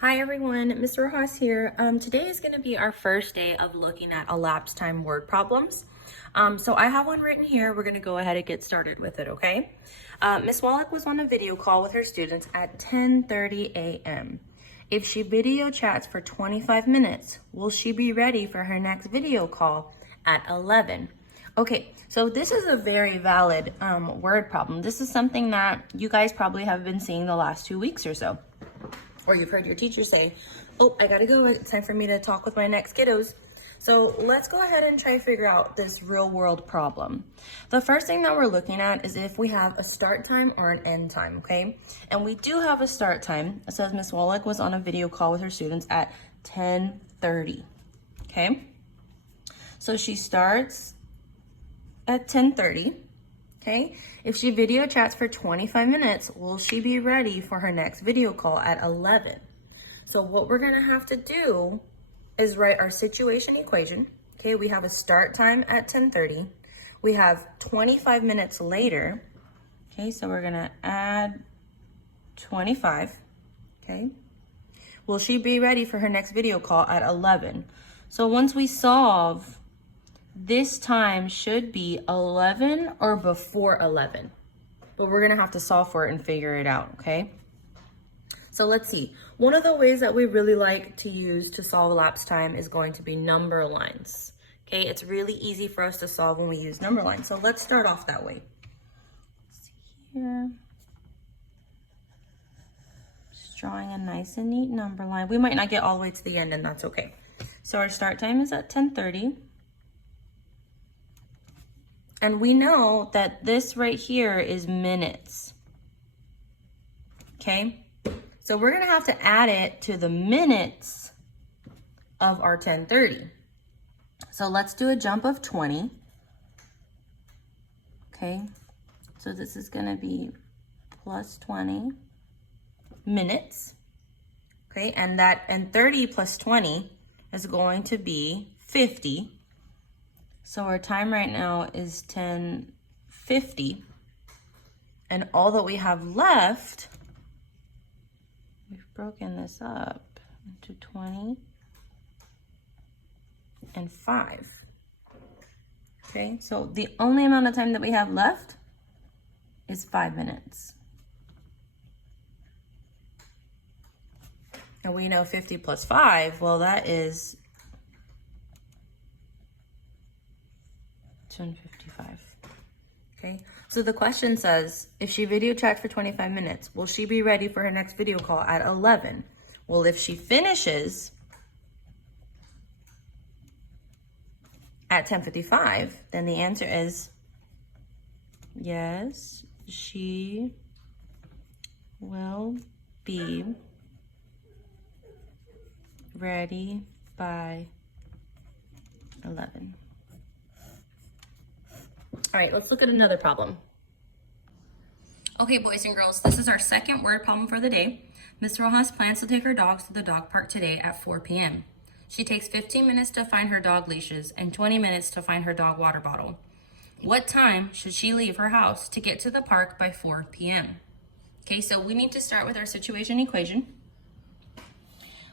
Hi everyone, Ms. Rojas here. Today is going to be our first day of looking at elapsed time word problems. So I have one written here. We're going to go ahead and get started with it, okay? Ms. Wallach was on a video call with her students at 10:30 a.m. If she video chats for 25 minutes, will she be ready for her next video call at 11? Okay, so this is a very valid word problem. This is something that you guys probably have been seeing the last 2 weeks or so. Or you've heard your teacher say, oh, I gotta go, it's time for me to talk with my next kiddos. So let's go ahead and try to figure out this real world problem. The first thing that we're looking at is if we have a start time or an end time, okay? And we do have a start time. It says Miss Wallach was on a video call with her students at 10:30, okay? So she starts at 10:30, okay? If she video chats for 25 minutes, will she be ready for her next video call at 11? So what we're gonna have to do is write our situation equation. Okay, we have a start time at 10:30. We have 25 minutes later. Okay, so we're gonna add 25, okay? Will she be ready for her next video call at 11? So once we solve, this time should be 11 or before 11, but we're gonna have to solve for it and figure it out, okay? So let's see. One of the ways that we really like to use to solve elapsed time is going to be number lines, okay? It's really easy for us to solve when we use number lines. So let's start off that way. Let's see here. Just drawing a nice and neat number line. We might not get all the way to the end, and that's okay. So our start time is at 10:30. And we know that this right here is minutes, okay? So we're gonna have to add it to the minutes of our 10:30. So let's do a jump of 20, okay? So this is gonna be plus 20 minutes, okay? And 30 plus 20 is going to be 50. So our time right now is 10:50, and all that we have left, we've broken this up into 20 and 5. Okay, so the only amount of time that we have left is 5 minutes. And we know 50 plus 5, well, that is 255. Okay, so the question says, if she video chats for 25 minutes, will she be ready for her next video call at 11? Well, if she finishes at 10:55, then the answer is yes, she will be ready by 11. All right, let's look at another problem. Okay, boys and girls, this is our second word problem for the day. Ms. Rojas plans to take her dogs to the dog park today at 4 p.m. She takes 15 minutes to find her dog leashes and 20 minutes to find her dog water bottle. What time should she leave her house to get to the park by 4 p.m.? Okay, so we need to start with our situation equation.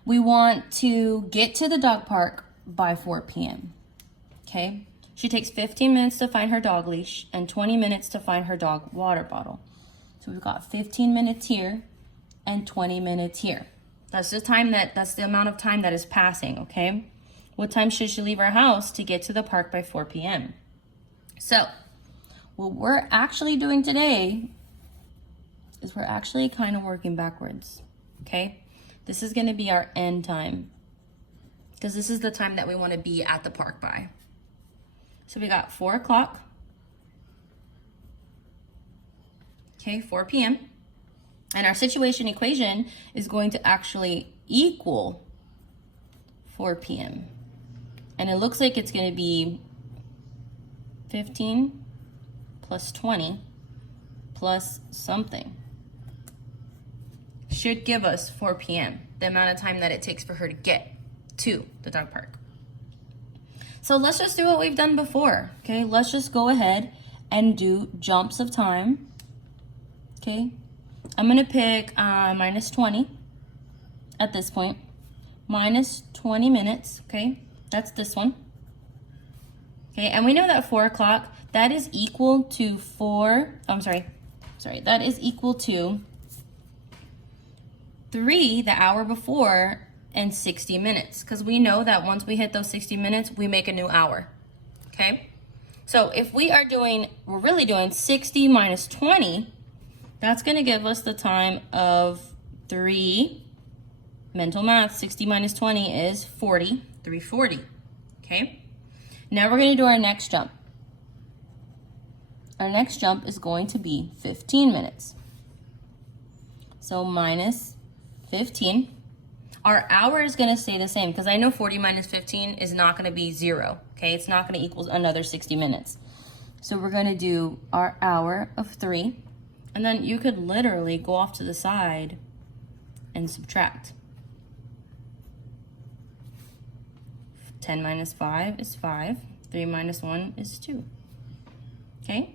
We want to get to the dog park by 4 p.m., okay? She takes 15 minutes to find her dog leash and 20 minutes to find her dog water bottle. So we've got 15 minutes here and 20 minutes here. That's the amount of time that is passing, okay? What time should she leave her house to get to the park by 4 p.m.? So what we're actually doing today is we're actually kind of working backwards, okay? This is gonna be our end time because this is the time that we wanna be at the park by. So we got 4 o'clock, okay, 4 p.m. And our situation equation is going to actually equal 4 p.m. And it looks like it's gonna be 15 plus 20 plus something. Should give us 4 p.m., the amount of time that it takes for her to get to the dog park. So let's just do what we've done before, okay? Let's just go ahead and do jumps of time, okay? I'm gonna pick minus 20 at this point, minus 20 minutes, okay? That's this one. Okay, and we know that 4 o'clock, that is equal to that is equal to 3 the hour before and 60 minutes, because we know that once we hit those 60 minutes, we make a new hour, okay? So if we're really doing 60 minus 20, that's gonna give us the time of 3, mental math, 60 minus 20 is 40, 340, okay? Now we're gonna do our next jump. Our next jump is going to be 15 minutes. So minus 15. Our hour is gonna stay the same because I know 40 minus 15 is not gonna be 0, okay? It's not gonna equal another 60 minutes. So we're gonna do our hour of 3, and then you could literally go off to the side and subtract. 10 minus 5 is 5. 3 minus 1 is 2. Okay?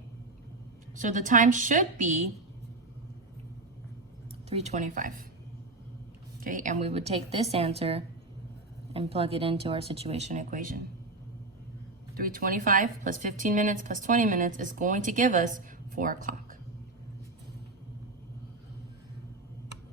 So the time should be 3:25. Okay, and we would take this answer and plug it into our situation equation. 3:25 plus 15 minutes plus 20 minutes is going to give us 4 o'clock.